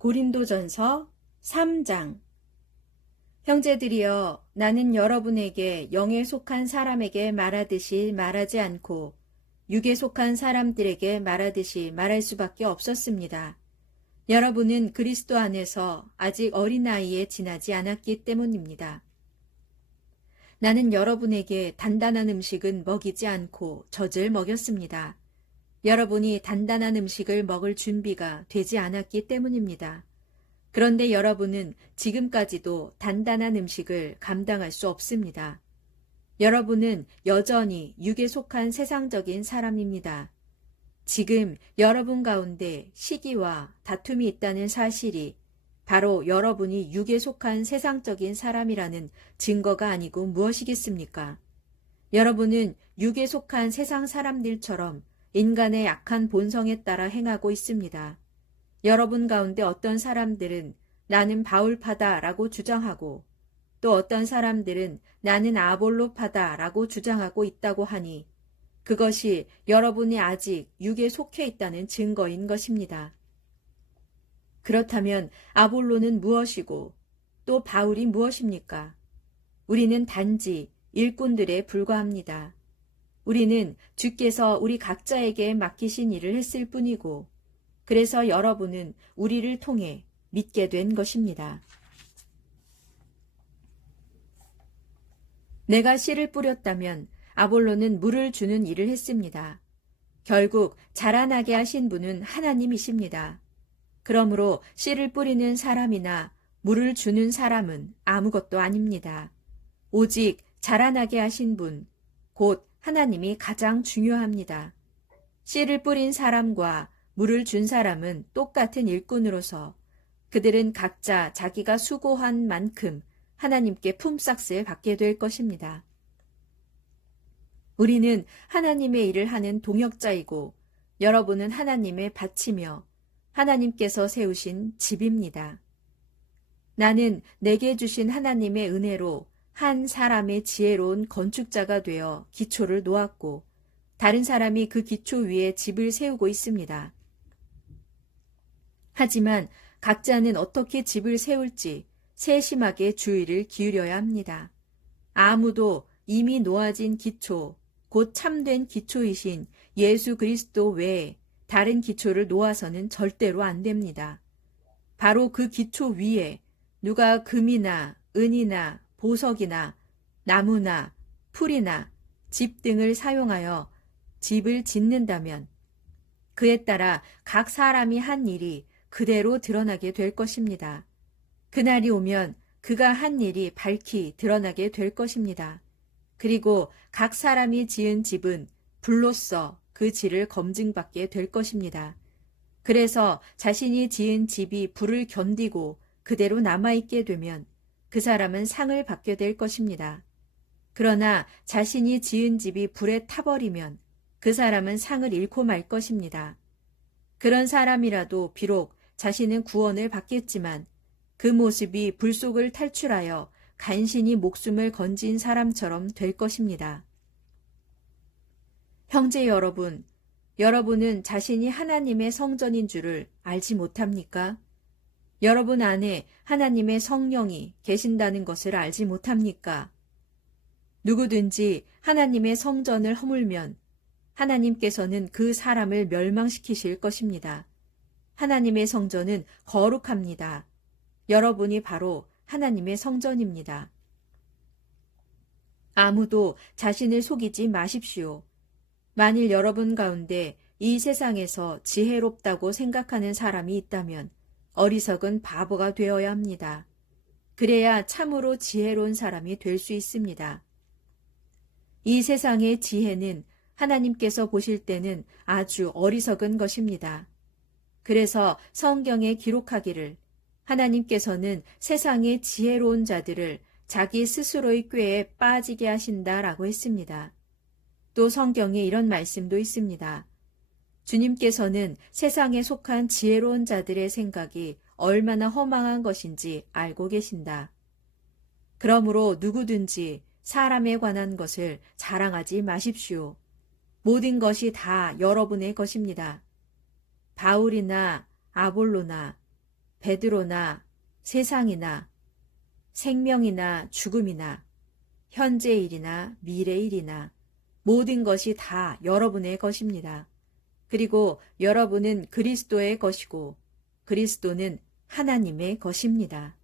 고린도전서 3장. 형제들이여, 나는 여러분에게 영에 속한 사람에게 말하듯이 말하지 않고 육에 속한 사람들에게 말하듯이 말할 수밖에 없었습니다. 여러분은 그리스도 안에서 아직 어린아이에 지나지 않았기 때문입니다. 나는 여러분에게 단단한 음식은 먹이지 않고 젖을 먹였습니다. 여러분이 단단한 음식을 먹을 준비가 되지 않았기 때문입니다. 그런데 여러분은 지금까지도 단단한 음식을 감당할 수 없습니다. 여러분은 여전히 육에 속한 세상적인 사람입니다. 지금 여러분 가운데 시기와 다툼이 있다는 사실이 바로 여러분이 육에 속한 세상적인 사람이라는 증거가 아니고 무엇이겠습니까? 여러분은 육에 속한 세상 사람들처럼 인간의 약한 본성에 따라 행하고 있습니다. 여러분 가운데 어떤 사람들은 나는 바울파다라고 주장하고 또 어떤 사람들은 나는 아볼로파다라고 주장하고 있다고 하니 그것이 여러분이 아직 육에 속해 있다는 증거인 것입니다. 그렇다면 아볼로는 무엇이고 또 바울이 무엇입니까? 우리는 단지 일꾼들에 불과합니다. 우리는 주께서 우리 각자에게 맡기신 일을 했을 뿐이고 그래서 여러분은 우리를 통해 믿게 된 것입니다. 내가 씨를 뿌렸다면 아볼로는 물을 주는 일을 했습니다. 결국 자라나게 하신 분은 하나님이십니다. 그러므로 씨를 뿌리는 사람이나 물을 주는 사람은 아무것도 아닙니다. 오직 자라나게 하신 분, 곧 하나님이 가장 중요합니다. 씨를 뿌린 사람과 물을 준 사람은 똑같은 일꾼으로서 그들은 각자 자기가 수고한 만큼 하나님께 품삯을 받게 될 것입니다. 우리는 하나님의 일을 하는 동역자이고 여러분은 하나님의 밭이며 하나님께서 세우신 집입니다. 나는 내게 주신 하나님의 은혜로 한 사람의 지혜로운 건축자가 되어 기초를 놓았고 다른 사람이 그 기초 위에 집을 세우고 있습니다. 하지만 각자는 어떻게 집을 세울지 세심하게 주의를 기울여야 합니다. 아무도 이미 놓아진 기초, 곧 참된 기초이신 예수 그리스도 외에 다른 기초를 놓아서는 절대로 안 됩니다. 바로 그 기초 위에 누가 금이나 은이나 보석이나 나무나 풀이나 집 등을 사용하여 집을 짓는다면 그에 따라 각 사람이 한 일이 그대로 드러나게 될 것입니다. 그날이 오면 그가 한 일이 밝히 드러나게 될 것입니다. 그리고 각 사람이 지은 집은 불로써 그 질을 검증받게 될 것입니다. 그래서 자신이 지은 집이 불을 견디고 그대로 남아있게 되면 그 사람은 상을 받게 될 것입니다. 그러나 자신이 지은 집이 불에 타버리면 그 사람은 상을 잃고 말 것입니다. 그런 사람이라도 비록 자신은 구원을 받겠지만 그 모습이 불 속을 탈출하여 간신히 목숨을 건진 사람처럼 될 것입니다. 형제 여러분, 여러분은 자신이 하나님의 성전인 줄을 알지 못합니까? 여러분 안에 하나님의 성령이 계신다는 것을 알지 못합니까? 누구든지 하나님의 성전을 허물면 하나님께서는 그 사람을 멸망시키실 것입니다. 하나님의 성전은 거룩합니다. 여러분이 바로 하나님의 성전입니다. 아무도 자신을 속이지 마십시오. 만일 여러분 가운데 이 세상에서 지혜롭다고 생각하는 사람이 있다면 어리석은 바보가 되어야 합니다. 그래야 참으로 지혜로운 사람이 될 수 있습니다. 이 세상의 지혜는 하나님께서 보실 때는 아주 어리석은 것입니다. 그래서 성경에 기록하기를 하나님께서는 세상의 지혜로운 자들을 자기 스스로의 꾀에 빠지게 하신다라고 했습니다. 또 성경에 이런 말씀도 있습니다. 주님께서는 세상에 속한 지혜로운 자들의 생각이 얼마나 허망한 것인지 알고 계신다. 그러므로 누구든지 사람에 관한 것을 자랑하지 마십시오. 모든 것이 다 여러분의 것입니다. 바울이나 아볼로나 베드로나 세상이나 생명이나 죽음이나 현재일이나 미래일이나 모든 것이 다 여러분의 것입니다. 그리고 여러분은 그리스도의 것이고 그리스도는 하나님의 것입니다.